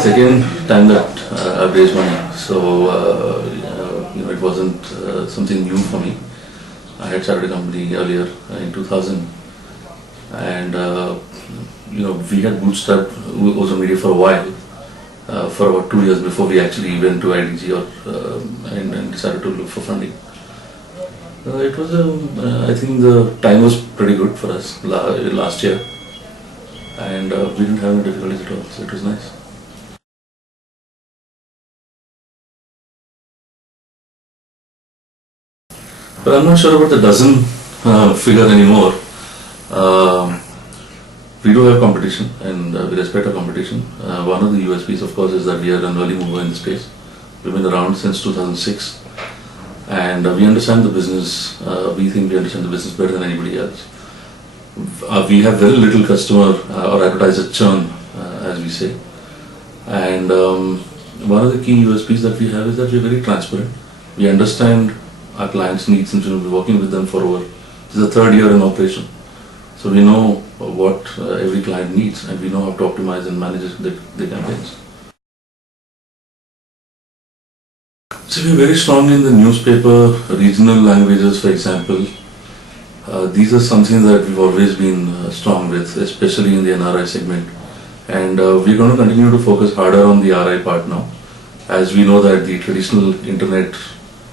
second time that I've raised money, so it wasn't something new for me. I had started a company earlier in 2000, and we had bootstrapped Ozone Media for a while, for about 2 years before we actually went to IDG and decided to look for funding. It was I think the time was pretty good for us last year, and we didn't have any difficulties at all, so it was nice. But I'm not sure about the dozen figure anymore. We do have competition, and we respect our competition. One of the USPs, of course, is that we are an early mover in the space. We've been around since 2006, and we understand the business. We think we understand the business better than anybody else. We have very little customer or advertiser churn, as we say. And one of the key USPs that we have is that we are very transparent. We understand our clients' needs, since we've been working with them for over, this is the third year in operation. So we know what every client needs, and we know how to optimize and manage their campaigns. So we're very strong in the newspaper, regional languages, for example. These are something that we've always been strong with, especially in the NRI segment. And we're going to continue to focus harder on the RI part now, as we know that the traditional internet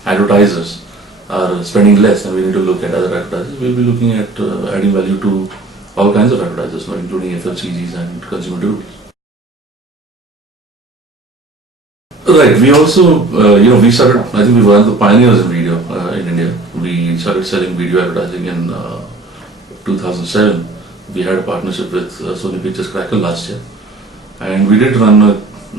advertisers are spending less, and we need to look at other advertisers. We'll be looking at adding value to all kinds of advertisers, including FMCGs and consumer durables. Right. We also, we started, I think we were one of the pioneers in video in India. We started selling video advertising in 2007. We had a partnership with Sony Pictures Crackle last year. And we did run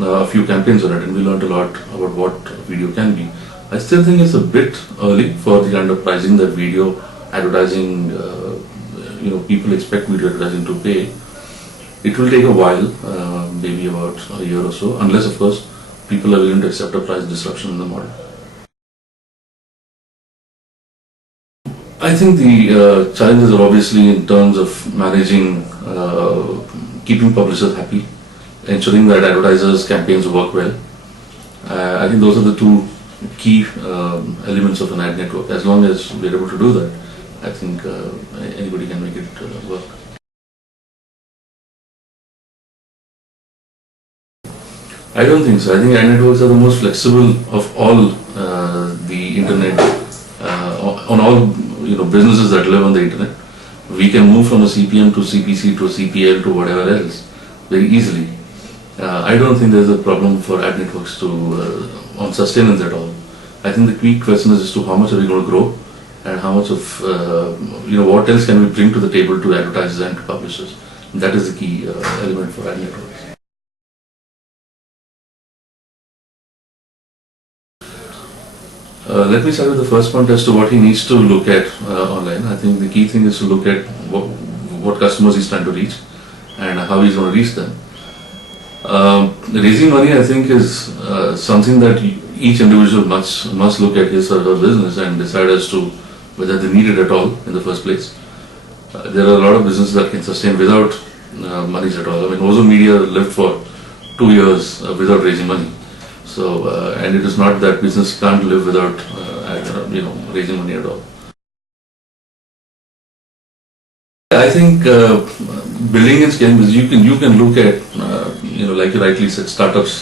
a few campaigns on it, and we learned a lot about what video can be. I still think it's a bit early for the kind of pricing that video advertising, people expect video advertising to pay. It will take a while, maybe about a year or so, unless of course people are willing to accept a price disruption in the model. I think the challenges are obviously in terms of managing, keeping publishers happy, ensuring that advertisers' campaigns work well. I think those are the two key elements of an ad network. As long as we're able to do that, I think anybody can make it work. I don't think so. I think ad networks are the most flexible of all the internet, on all businesses that live on the internet. We can move from a CPM to CPC to a CPL to whatever else very easily. I don't think there's a problem for ad networks to on sustenance at all. I think the key question is as to how much are we going to grow, and how much of what else can we bring to the table to advertisers and to publishers. That is the key element for ad networks. Let me start with the first point as to what he needs to look at online. I think the key thing is to look at what customers he's trying to reach and how he's going to reach them. Raising money, I think, is something that each individual must look at his or her business and decide as to whether they need it at all in the first place. There are a lot of businesses that can sustain without monies at all. I mean, Ozone Media lived for 2 years without raising money. So, and it is not that business can't live without raising money at all. I think building and scaling business, you can look at like you rightly said, startups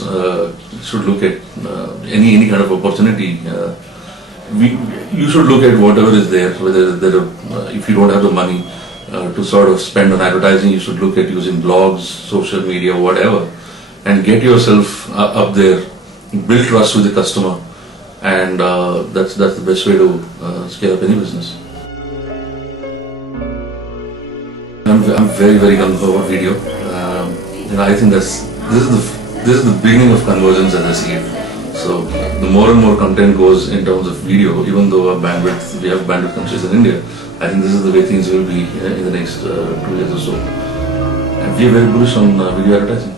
should look at any kind of opportunity. You should look at whatever is there. Whether if you don't have the money to sort of spend on advertising, you should look at using blogs, social media, whatever, and get yourself up there, build trust with the customer, and that's the best way to scale up any business. I'm very, very gung-ho about video. I think this is the beginning of convergence as I see it. So the more and more content goes in terms of video, even though we have bandwidth constraints in India, I think this is the way things will be in the next 2 years or so. And we are very bullish on video advertising.